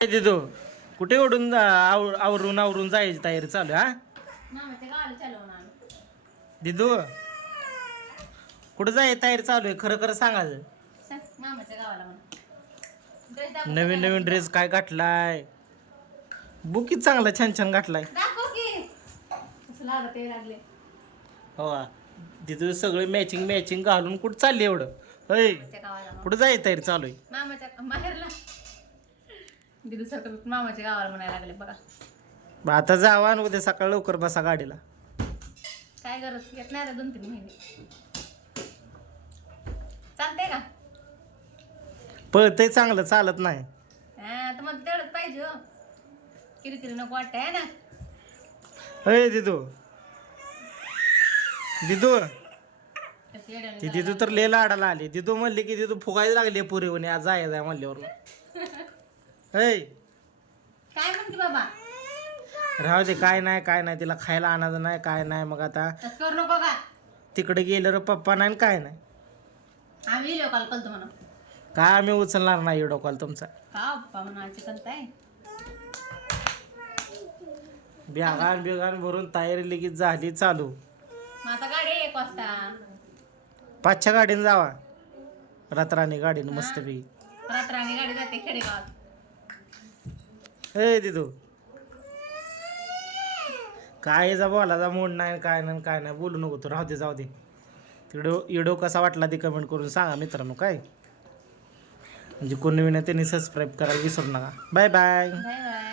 दिदो कुठे ओढून आव- आवरून आवरून जायची तयारी चालू आहे, हा? मामाच्या गावाला चालवून आलो दिदू कुठं जाय तयारी चालू आहे? खरं खरं सांगायचं सांग, मामाच्या गावाला म्हणा. ड्रेस दाखव नवीन नवीन ड्रेस काय घातलाय? बुकीत चांगला छान छान घातलाय. दाखव की. कसं लागत ते लागले. हो दिदू सगळे मॅचिंग मॅचिंग घालून कुठं चालली एवढं? होय. गावाला. कुठं जाय तयारी चालू आहे? मामाच्या दिदू सारखं मामाच्या गावाला म्हणायला लागले बघा. मग आता जावा आणि उद्या सकाळ लवकर बसा गाडीला. काय गरज? येत नाही आता दोन तीन महिने. चालतंय का? पळतय चांगलं चालत नाही. हा तर मग तेवढंच पाहिजे हो. किरकिरी नको वाटतंय है ना? होय दिदू. दिदू. कसं ती दिदू तर लय लाडाला आली. दिदू म्हणली की दिदू फुगायला लागली पुरी म्हणे आज जाय जाय म्हणल्यावर काय म्हणते बाबा? राहू दे काय नाही काय नाही तिला खायला आणायचं नाही काय नाही मग आता तसं करू नको का? तिकडे गेलं रे पप्पा नाही आणि काय नाही. आम्ही कॉल काय आम्ही उचलणार नाही व्हिडिओ कॉल तुमचा. का पप्पा बेगान बेगान भरून तयारी लगेच झाली चालू. मग आता गाडी आहे एक वाजता. पाचच्या गाडीने जावा. रात्राने गाडीनं मस्तपैकी रात्राने गाडी जाते खेडेगावात. हे दिदू. काय जा बोलाचा मूड नाही काय नाही काय नाही. बोलू नको तू राहू दे जाऊ दे. तिकडे इडो कसा वाटला ते कमेंट करून सांगा मित्रांनो काय? म्हणजे कोणी विना त्यांनी सबस्क्राईब करायला विसरू नका. Bye bye bye